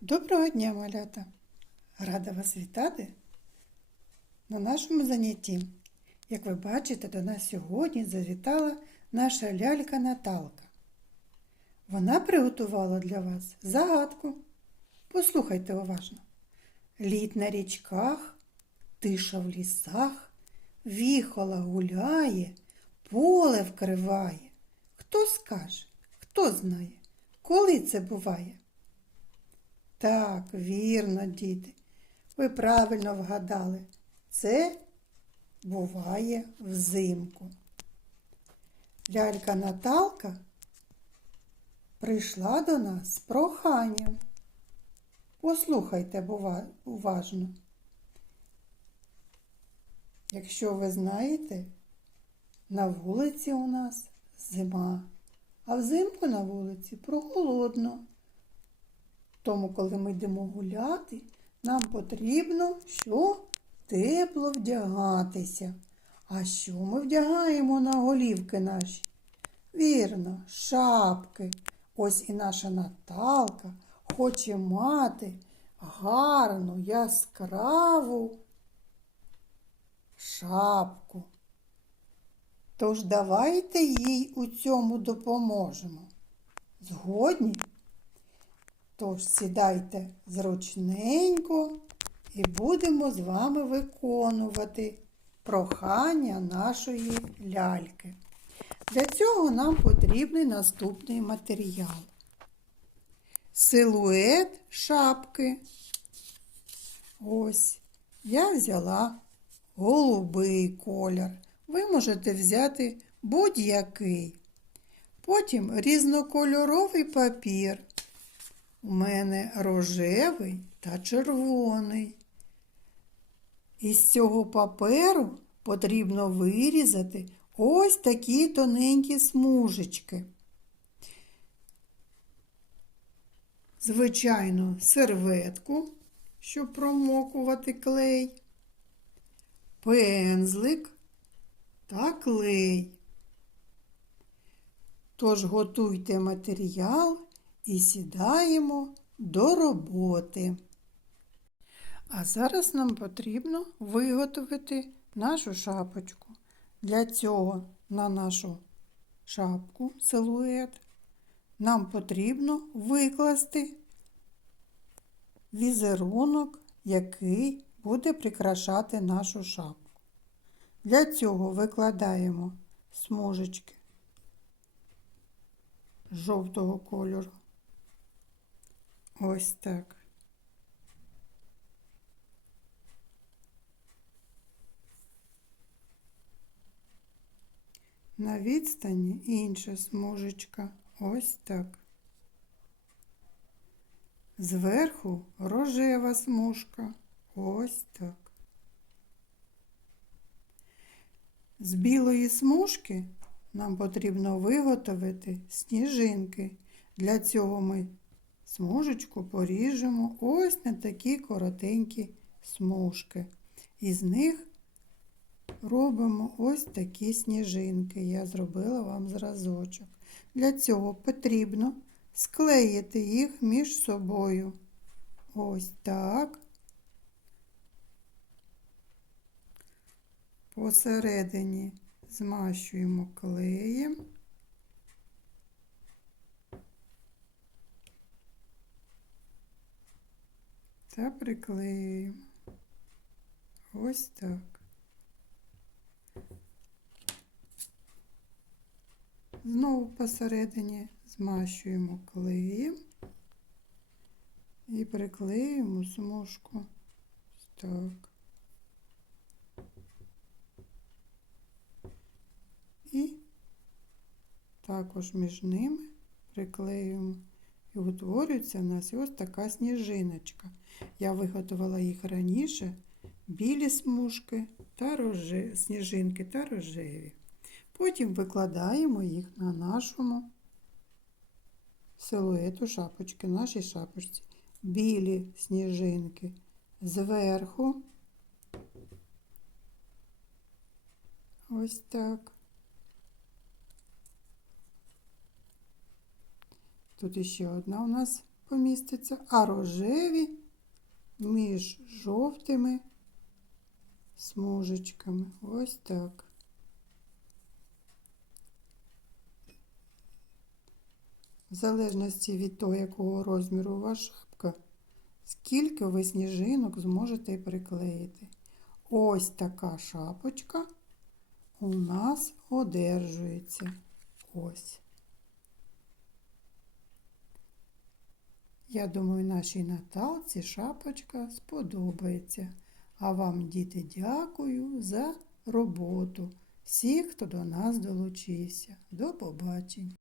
Доброго дня, малята! Рада вас вітати на нашому занятті. Як ви бачите, до нас сьогодні завітала наша лялька Наталка. Вона приготувала для вас загадку. Послухайте уважно. Лід на річках, тиша в лісах, віхола гуляє, поле вкриває. Хто скаже, хто знає, коли це буває? Так, вірно, діти. Ви правильно вгадали. Це буває взимку. Лялька Наталка прийшла до нас з проханням. Послухайте уважно. Якщо ви знаєте, на вулиці у нас зима, а взимку на вулиці прохолодно. Тому, коли ми йдемо гуляти, нам потрібно що тепло вдягатися. А що ми вдягаємо на голівки наші? Вірно, шапки. Ось і наша Наталка хоче мати гарну, яскраву шапку. Тож давайте їй у цьому допоможемо. Згодні? Тож сідайте зручненько і будемо з вами виконувати прохання нашої ляльки. Для цього нам потрібний наступний матеріал. Силует шапки. Ось я взяла голубий колір. Ви можете взяти будь-який. Потім різнокольоровий папір. У мене рожевий та червоний. Із цього паперу потрібно вирізати ось такі тоненькі смужечки. Звичайно, серветку, щоб промокувати клей, пензлик та клей. Тож готуйте матеріал і сідаємо до роботи. А зараз нам потрібно виготовити нашу шапочку. Для цього на нашу шапку силует нам потрібно викласти візерунок, який буде прикрашати нашу шапку. Для цього викладаємо смужечки жовтого кольору. Ось так. На відстані інша смужечка. Ось так. Зверху рожева смужка. Ось так. З білої смужки нам потрібно виготовити сніжинки. Для цього ми смужечку поріжемо ось на такі коротенькі смужки. Із них робимо ось такі сніжинки. Я зробила вам зразочок. Для цього потрібно склеїти їх між собою. Ось так. Посередині змащуємо клеєм. Та приклеюємо. Ось так. Знову посередині змащуємо клеєм і приклеюємо смужку. Так. І також між ними приклеюємо. І утворюється в нас ось така сніжиночка. Я виготовила їх раніше білі смужки та роже... сніжинки та рожеві. Потім викладаємо їх на нашому силуету шапочки, нашій шапочці. Білі сніжинки зверху. Ось так. Тут іще одна у нас поміститься, а рожеві між жовтими смужечками. Ось так. В залежності від того, якого розміру у вас шапка, скільки ви сніжинок зможете приклеїти. Ось така шапочка у нас одержується. Ось. Я думаю, нашій Наталці шапочка сподобається. А вам, діти, дякую за роботу. Всіх, хто до нас долучився. До побачення.